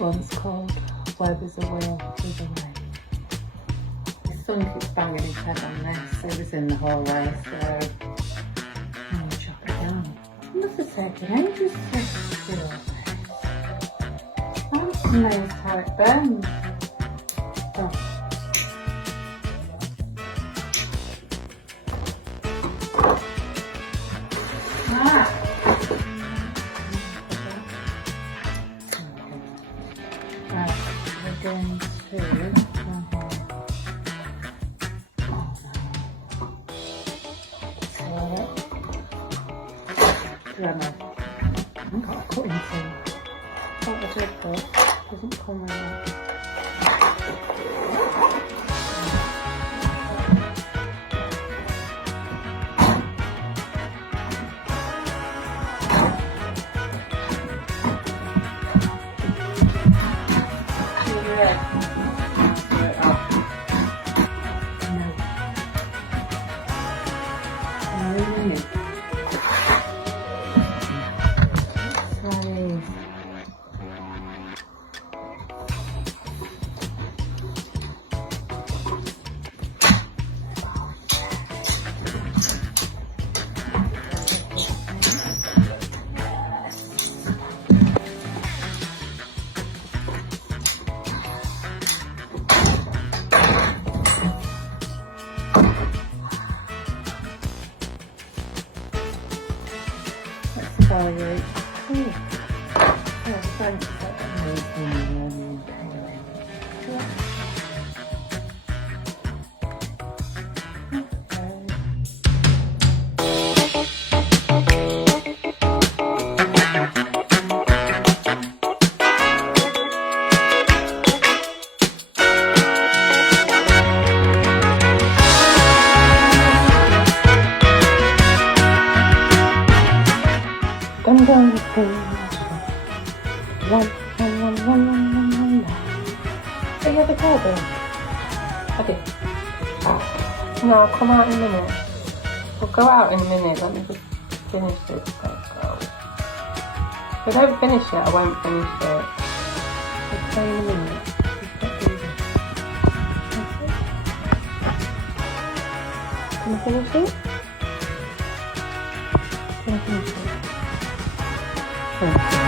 one's called Where There's a Will, There's a Way. My son keeps banging his head on this. He was in the hallway, so I'm going to chop it down. It must have taken ages to do all this. I'm amazed how it burns. So, right, we're going to Lemon. I've got a cutting tool. What I did put doesn't come with it. Evaluate. Oh, thanks for that amazing painting. Going down the page. One. So you have a card. Okay. No, I'll come out in a minute. We'll go out in a minute. Let me just finish this. Let's go. If I don't finish it, I won't finish it. We'll play in a minute. Can I finish it? Can I finish it?